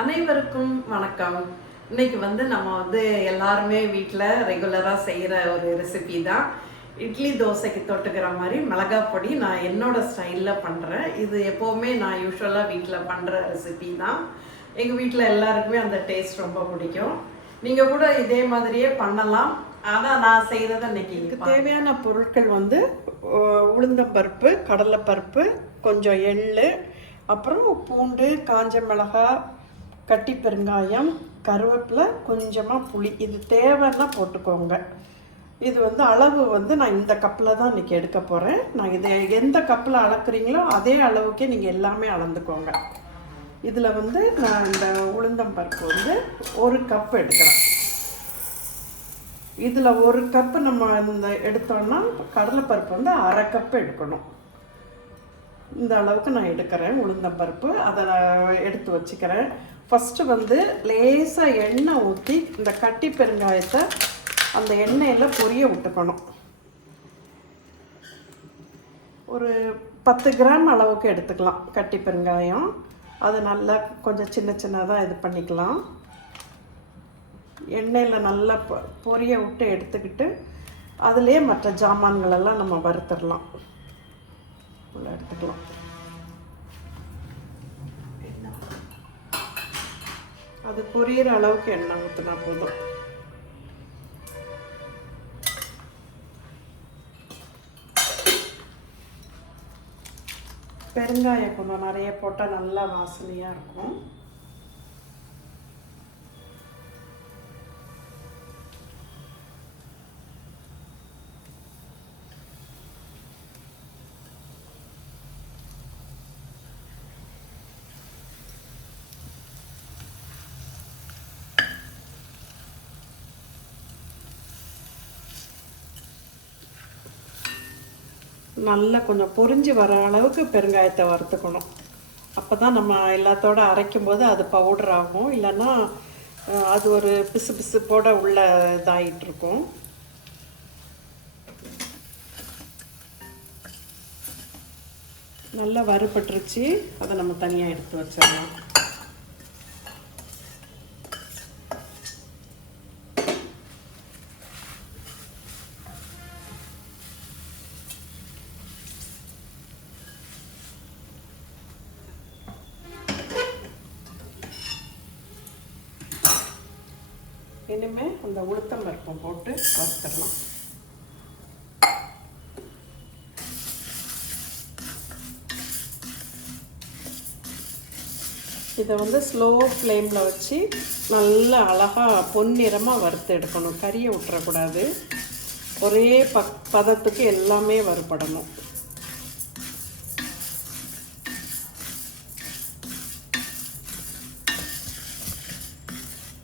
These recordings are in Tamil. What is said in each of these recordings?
அனைவருக்கும் வணக்கம். இன்னைக்கு நம்ம எல்லாருமே வீட்டில் ரெகுலராக செய்கிற ஒரு ரெசிபி தான். இட்லி தோசைக்கு தொட்டுக்கிற மாதிரி மிளகாய் பொடி நான் என்னோட ஸ்டைலில் பண்ணுறேன். இது எப்போவுமே நான் யூஸ்வலாக வீட்டில் பண்ணுற ரெசிபி தான். எங்கள் வீட்டில் எல்லாருக்குமே அந்த டேஸ்ட் ரொம்ப பிடிக்கும். நீங்கள் கூட இதே மாதிரியே பண்ணலாம். ஆனால் நான் செய்கிறத இன்னைக்கு தேவையான பொருட்கள் உளுந்தம்பருப்பு, கடலைப்பருப்பு, கொஞ்சம் எள், அப்புறம் பூண்டு, காஞ்ச மிளகாய், கட்டி பெருங்காயம், கருவேப்பிலை, கொஞ்சமாக புளி. இது தேவைன்னா போட்டுக்கோங்க. இது அளவு நான் இந்த கப்பில் தான் இன்றைக்கி எடுக்க போகிறேன். நான் இதை எந்த கப்பில் அளக்குறீங்களோ அதே அளவுக்கே நீங்கள் எல்லாமே அளந்துக்கோங்க. இதில் நான் இந்த உளுந்தம்பருப்பு 1 கப் எடுக்கிறேன். இதில் 1 கப்பு நம்ம இந்த எடுத்தோன்னா கடலைப்பருப்பு 1/2 கப்பு எடுக்கணும். இந்த அளவுக்கு நான் எடுக்கிறேன் உளுந்தம்பருப்பு. அதை நான் எடுத்து வச்சுக்கிறேன். ஃபஸ்ட்டு லேசாக எண்ணெய் ஊற்றி இந்த கட்டி பெருங்காயத்தை அந்த எண்ணெயில் பொரிய விட்டுக்கணும். ஒரு 10 கிராம் அளவுக்கு எடுத்துக்கலாம் கட்டி பெருங்காயம். அது நல்லா கொஞ்சம் சின்ன சின்னதாக இது பண்ணிக்கலாம். எண்ணெயில் நல்லா பொரிய விட்டு எடுத்துக்கிட்டு அதிலே மற்ற ஜாமான்களெல்லாம் நம்ம வறுத்துடலாம். எடுத்துக்கலாம். அது பொரியிற அளவுக்கு எண்ணெய் ஊற்றினா போதும். பெருங்காயம் கொஞ்சம் நிறைய போட்டால் நல்லா வாசனையாக இருக்கும். நல்லா கொஞ்சம் பொரிஞ்சு வர அளவுக்கு பெருங்காயத்தை வறுத்துக்கணும். அப்போ தான் நம்ம எல்லாத்தோட அரைக்கும் போது அது பவுடர் ஆகும். இல்லைன்னா அது ஒரு பிசு பிசுப்போட உள்ள இதாகிட்டுருக்கும். நல்லா வறுபட்டுருச்சு. அதை நம்ம தனியாக எடுத்து வச்சிடலாம். இனிமேல் அந்த உளுத்தம்பருப்பை போட்டு வறுத்துடலாம். இதை ஸ்லோ ஃப்ளேமில் வச்சு நல்லா அழகாக பொன்னிறமாக வறுத்து எடுக்கணும். கறியை விட்டுறக்கூடாது. ஒரே பதத்துக்கு எல்லாமே வறுபடணும்.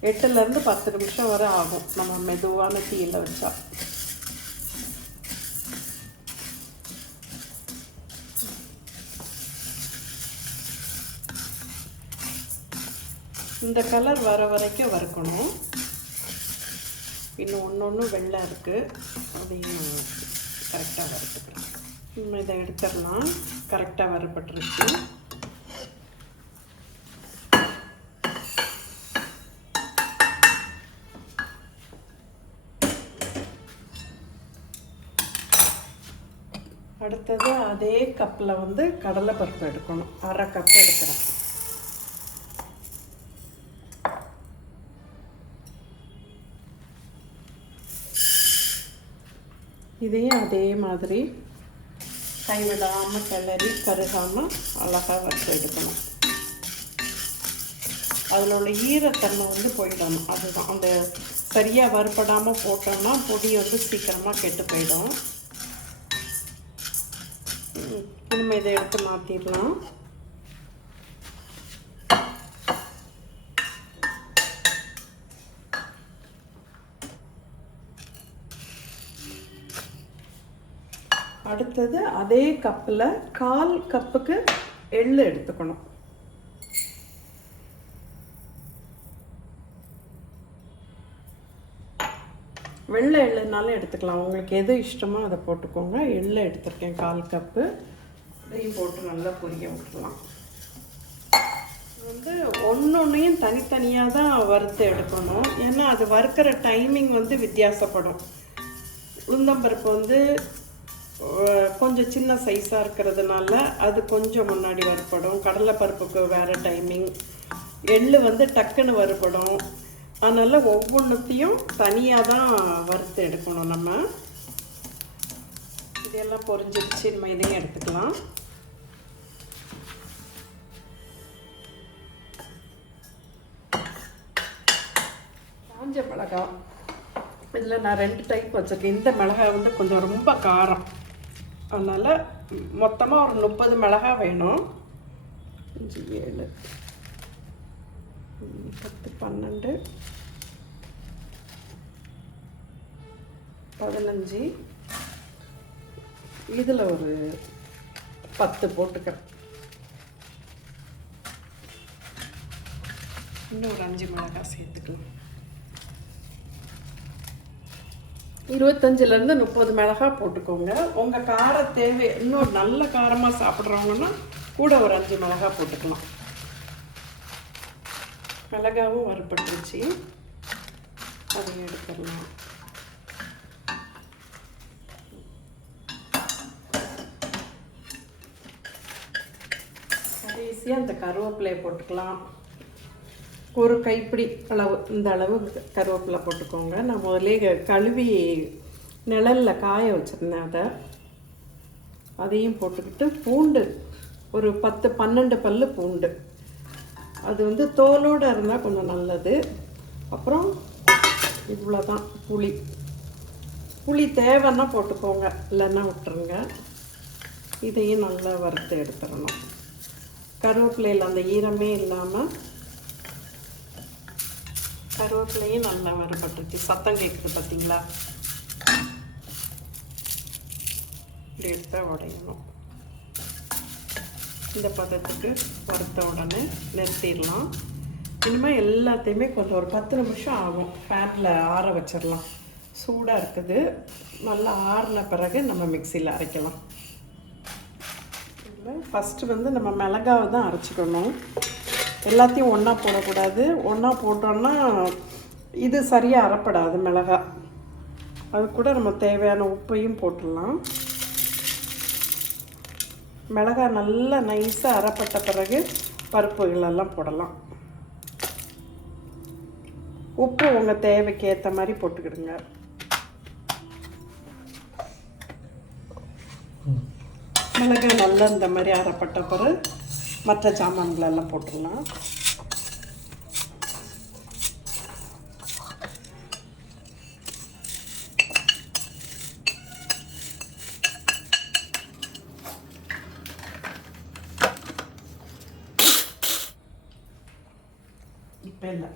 8லேருந்து 10 நிமிஷம் வரை ஆகும் நம்ம மெதுவான தீயில் வச்சா. இந்த கலர் வர வரைக்கும் வறுக்கணும். இன்னும் ஒன்று வெள்ளை இருக்குது, அதையும் கரெக்டாக வறுத்துக்கலாம். நம்ம இதை எடுத்துடலாம். கரெக்டாக வறுபட்டுருச்சு. அடுத்தது அதே கப்பில் கடலைப்பருப்பு எடுக்கணும். 1/2 கப் எடுக்கிறேன். இதையும் அதே மாதிரி கைவிடாமல் கிளறி கருகாமல் அழகாக வறுத்து எடுக்கணும். அதில் உள்ள ஈரத்தன்மை போயிடணும். அதுதான் அந்த சரியாக வறுபடாமல் போட்டோம்னா பொடி சீக்கிரமாக கெட்டு போயிடும். நம்ம இதை எடுத்து மாற்றிடலாம். அடுத்தது அதே கப்பில் 1/4 கப்புக்கு எள்ளு எடுத்துக்கணும். வெள்ளை எள்ளுனாலும் எடுத்துக்கலாம். உங்களுக்கு எது இஷ்டமோ அதை போட்டுக்கோங்க. எள்ளை எடுத்துருக்கேன் 1/4 கப்பு. இதையும் போட்டு நல்லா பொரிய விட்டுடலாம். ஒன்னொன்னையும் தனித்தனியாக தான் வறுத்து எடுக்கணும். ஏன்னா அது வறுக்கிற டைமிங் வந்து வித்தியாசப்படும். உளுந்தம்பருப்பு வந்து கொஞ்சம் சின்ன சைஸாக இருக்கிறதுனால அது கொஞ்சம் முன்னாடி வறுப்படும். கடலைப்பருப்புக்கு வேறு டைமிங், எள்ளு வந்து டக்குன்னு வறுப்படும். அதனால் ஒவ்வொன்றுத்தையும் தனியாக தான் வறுத்து எடுக்கணும். நம்ம இதெல்லாம் பொரிஞ்சிருச்சு, நம்ம இதையும் எடுத்துக்கலாம். காஞ்ச மிளகாய் இதில் நான் 2 டைப் வச்சுருக்கேன். இந்த மிளகாய் வந்து கொஞ்சம் ரொம்ப காரம், அதனால் மொத்தமாக ஒரு 30 மிளகாய் வேணும். 5 7 10 12 15 இதில் ஒரு 10 போட்டுக்கிறேன். இன்னும் ஒரு 5 மிளகாய் சேர்த்துக்கலாம். 25லேருந்து 30 மிளகாய் போட்டுக்கோங்க. உங்கள் காரம் தேவை, இன்னும் நல்ல காரமாக சாப்பிட்றவங்கன்னா கூட ஒரு 5 மிளகாய் போட்டுக்கலாம். மிளகாவும் வறுபட்டுருச்சு, அதையும் எடுத்துடலாம். கடைசியாக அந்த கருவேப்பிலையை போட்டுக்கலாம். ஒரு கைப்பிடி அளவு, இந்த அளவு கருவேப்பிலை போட்டுக்கோங்க. நான் முதல்ல கழுவி நிழலில் காய வச்சுருந்தேன், அதையும் போட்டுக்கிட்டு பூண்டு ஒரு 10-12 பல் பூண்டு, அது வந்து தோலோடு இருந்தால் கொஞ்சம் நல்லது. அப்புறம் இவ்வளோ தான் புளி தேவைன்னா போட்டுக்கோங்க, இல்லைன்னா விட்டுருங்க. இதையும் நல்லா வறுத்து எடுத்துடணும். கருவேப்பிலையில் அந்த ஈரமே இல்லாமல் கருவேப்பிலையும் நல்லா வறுபட்டுருச்சு. சத்தம் கேட்குது பார்த்தீங்களா? இப்படி எடுத்தால் உடையணும். இந்த பதத்துக்கு வறுத்த உடனே நிறுத்திடலாம். இனிமேல் எல்லாத்தையுமே கொஞ்சம் ஒரு 10 நிமிஷம் ஆகும். ஃபேனில் ஆற வச்சிடலாம். சூடாக இருக்குது. நல்லா ஆறின பிறகு நம்ம மிக்சியில் அரைக்கலாம். இதில் ஃபஸ்ட்டு வந்து நம்ம மிளகாவை தான் அரைச்சிக்கணும். எல்லாத்தையும் ஒன்றா போடக்கூடாது. ஒன்றா போட்டோன்னா இது சரியாக அரைப்படாது மிளகாய். அது கூட நம்ம தேவையான உப்பையும் போட்டுடலாம். மிளகாய் நல்லா நைஸாக அரைப்பட்ட பிறகு பருப்புகளெல்லாம் போடலாம். உப்பு உங்கள் தேவைக்கு ஏற்ற மாதிரி போட்டுக்கிடுங்க. மிளகாய் நல்லா இந்த மாதிரி அரைப்பட்ட பிறகு மற்ற சாமான்களெல்லாம் போட்டுடலாம். இப்போ இல்லை,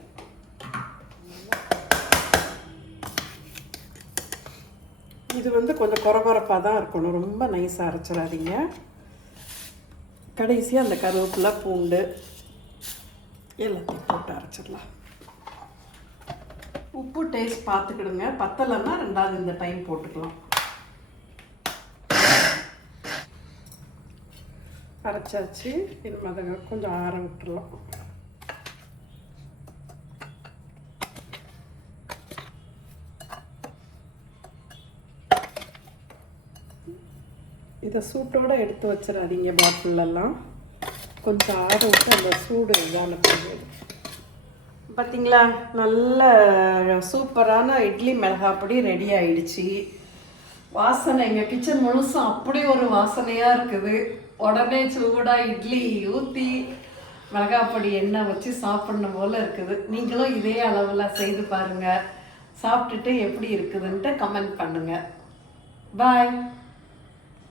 இது வந்து கொஞ்சம் குறகுறப்பாக தான் இருக்கணும். ரொம்ப நைஸாக அரைச்சிடாதீங்க. கடைசியாக அந்த கருவேப்பிலை பூண்டு எல்லாத்தையும் போட்டு அரைச்சிடலாம். உப்பு டேஸ்ட் பார்த்துக்கிடுங்க. பத்தலைன்னா 2வது இந்த டைம் போட்டுக்கலாம். அரைச்சாச்சு. இது மாதிரி கொஞ்சம் ஆற விட்டுடலாம். இதை சூட்டோடு எடுத்து வச்சிடாதீங்க. பாட்டிலெல்லாம் கொஞ்சம் ஆற விட்டு அந்த சூடு இதான போகுது. பார்த்தீங்களா, நல்ல சூப்பரான இட்லி மிளகாய் பொடி ரெடி ஆயிடுச்சு. வாசனை எங்கள் கிச்சன் முழுசும் அப்படி ஒரு வாசனையாக இருக்குது. உடனே சூடாக இட்லி ஊற்றி மிளகாய் பொடி எண்ணெய் வச்சு சாப்பிடணும் போல் இருக்குது. நீங்களும் இதே அளவில் செய்து பாருங்கள். சாப்பிட்டுட்டு எப்படி இருக்குதுன்ட்டு கமெண்ட் பண்ணுங்கள். பாய்.